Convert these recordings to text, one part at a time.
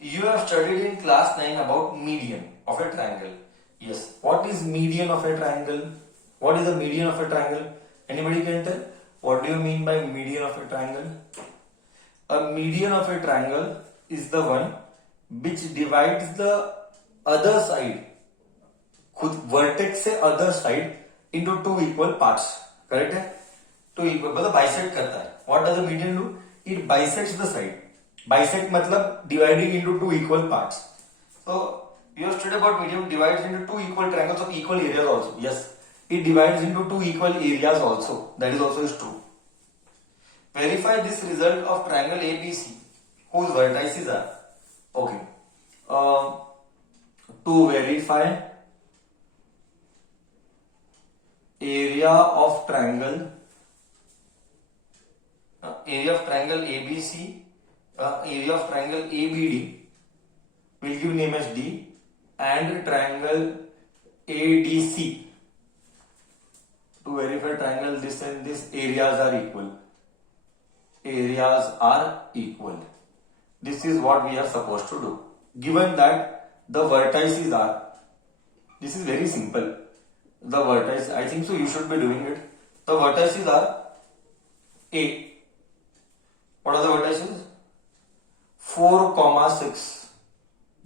You have studied in class 9 about median of a triangle. Yes. What is median of a triangle? What is the median of a triangle? Anybody can tell? What do you mean by median of a triangle? A median of a triangle is the one which divides the other side, खुद vertex से other side into two equal parts. Correct है? Two equal मतलब bisect करता है. What does a median do? It bisects the side. Bisect मतलब dividing into two equal parts. So you have studied about median divides into two equal triangles of equal areas also. Yes, it divides into two equal areas also. That is also is true. Verify this result of triangle ABC whose vertices are. Okay. To verify area of triangle ABC, area of triangle ABD will give name as D, and triangle ADC. To verify triangle this and this areas are equal. Areas are equal. This is what we are supposed to do. Given that the vertices are, this is very simple. The vertices, I think so you should be doing it. The vertices are A. What are the vertices? 4, 6.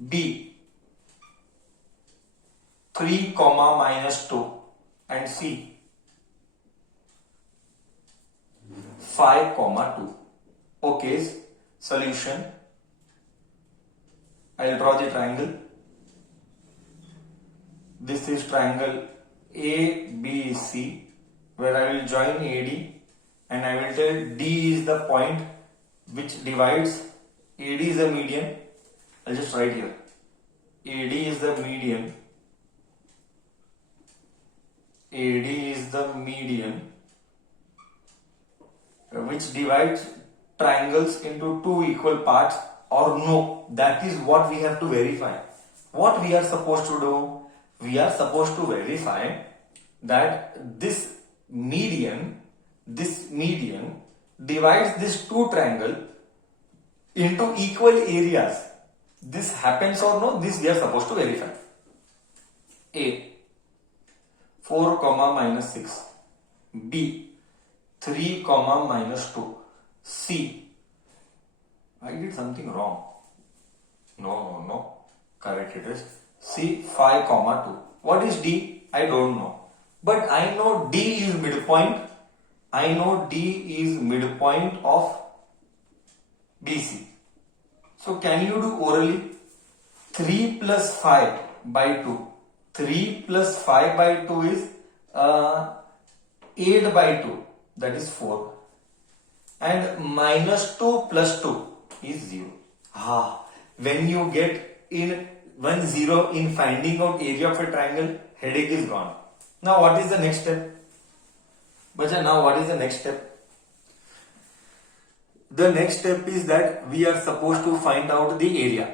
B. 3, -2. And C. 5, 2. Okay, solution. I'll draw the triangle. This is triangle ABC, where I will join AD and I will tell D is the point which divides. AD is the median. I'll just write here. AD is the median. AD is the median which divides triangles into two equal parts, or no. That is what we have to verify. What we are supposed to do? We are supposed to verify that this median divides this two triangle into equal areas. This happens or no? This we are supposed to verify. A. 4, -6. B. 3, -2. C. I did something wrong. No. Correct it is. C. 5, 2. What is D? I don't know. But I know D is midpoint. I know D is midpoint of BC. So can you do orally? 3 plus 5 by 2. 3 plus 5 by 2 is 8 by 2. That is 4. And -2 plus 2 is 0. When you get in 1 0 in finding out area of a triangle, headache is gone. Now what is the next step? Now what is the next step? The next step is that we are supposed to find out the area.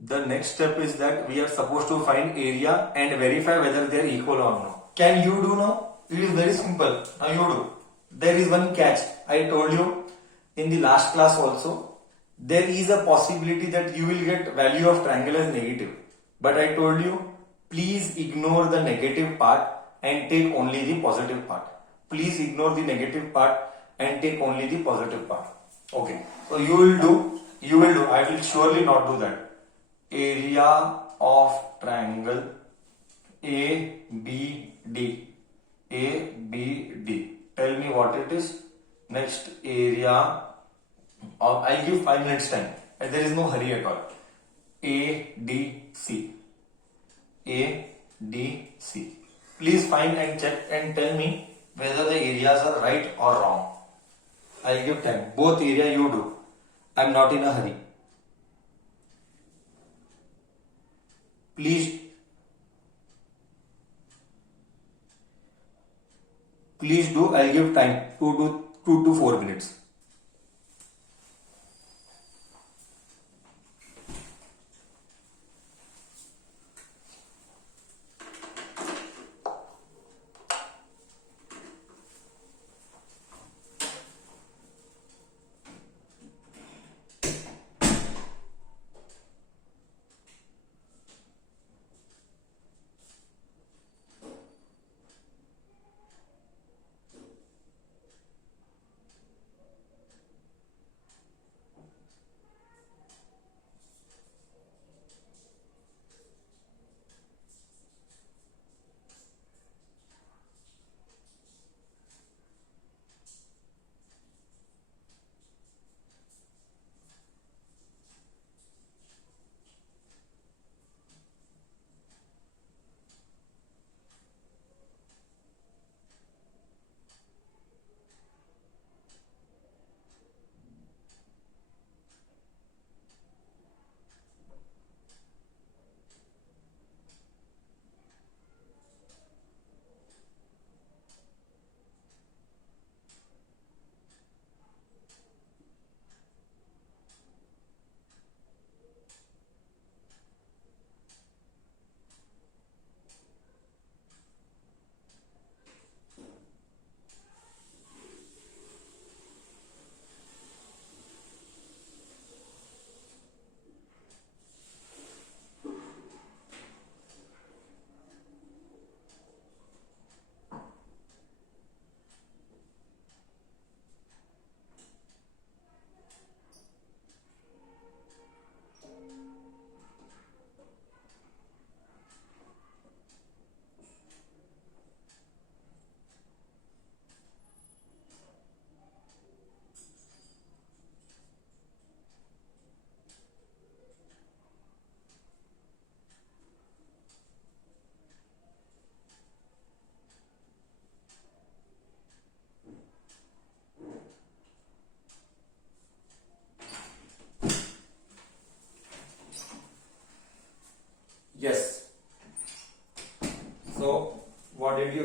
The next step is that we are supposed to find area and verify whether they are equal or not. Can you do now? It is very simple. Now you do. There is one catch. I told you in the last class also. There is a possibility that you will get value of triangle as negative. But I told you, please ignore the negative part and take only the positive part. Please ignore the negative part and take only the positive part. Okay. So you will do. I will surely not do that. Area of triangle ABD. ABD. Tell me what it is. Next, area of, I'll give 5 minutes time. There is no hurry at all. ADC. ADC. Please find and check and tell me whether the areas are right or wrong. I'll give time. Both area you do. I'm not in a hurry. Please do. I'll give time. 2 to 4 minutes.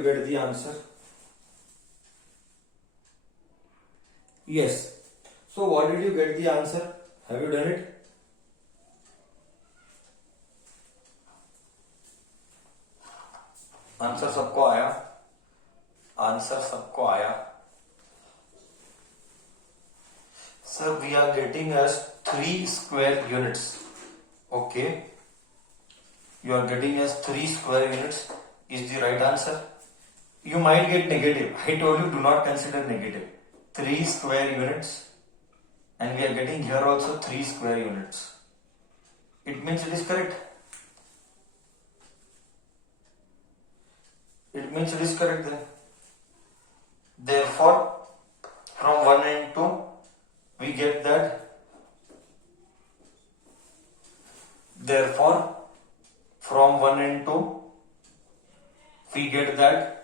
you get the answer? Yes. So what did you get the answer? Have you done it? Answer सबको आया? Answer सबको आया? Sir, we are getting as 3 square units. Okay. You are getting as 3 square units is the right answer. You might get negative. I told you do not consider negative. 3 square units. And we are getting here also 3 square units. It means it is correct. It means it is correct then. Therefore, from 1 and 2, we get that. Therefore, from 1 and 2, we get that.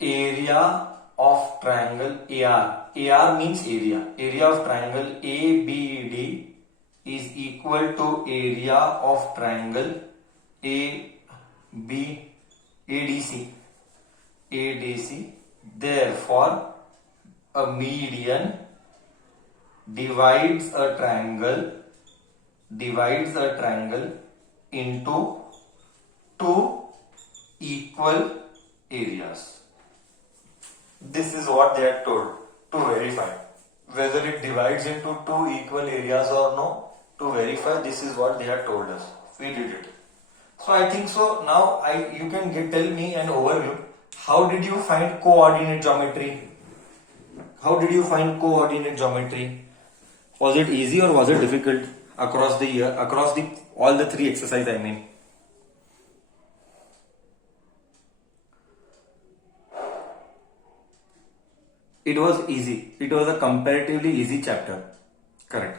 Area of triangle AR. AR means area. Area of triangle ABD is equal to area of triangle ADC. Therefore, a median divides a triangle into two equal areas. This is what they are told to verify whether it divides into two equal areas or no. To verify, this is what they have told us. We did it. So I think so. Now you can tell me an overview. How did you find coordinate geometry? Was it easy or was it difficult across the year, all the 3 exercises? I mean, it was easy. It was a comparatively easy chapter. Correct.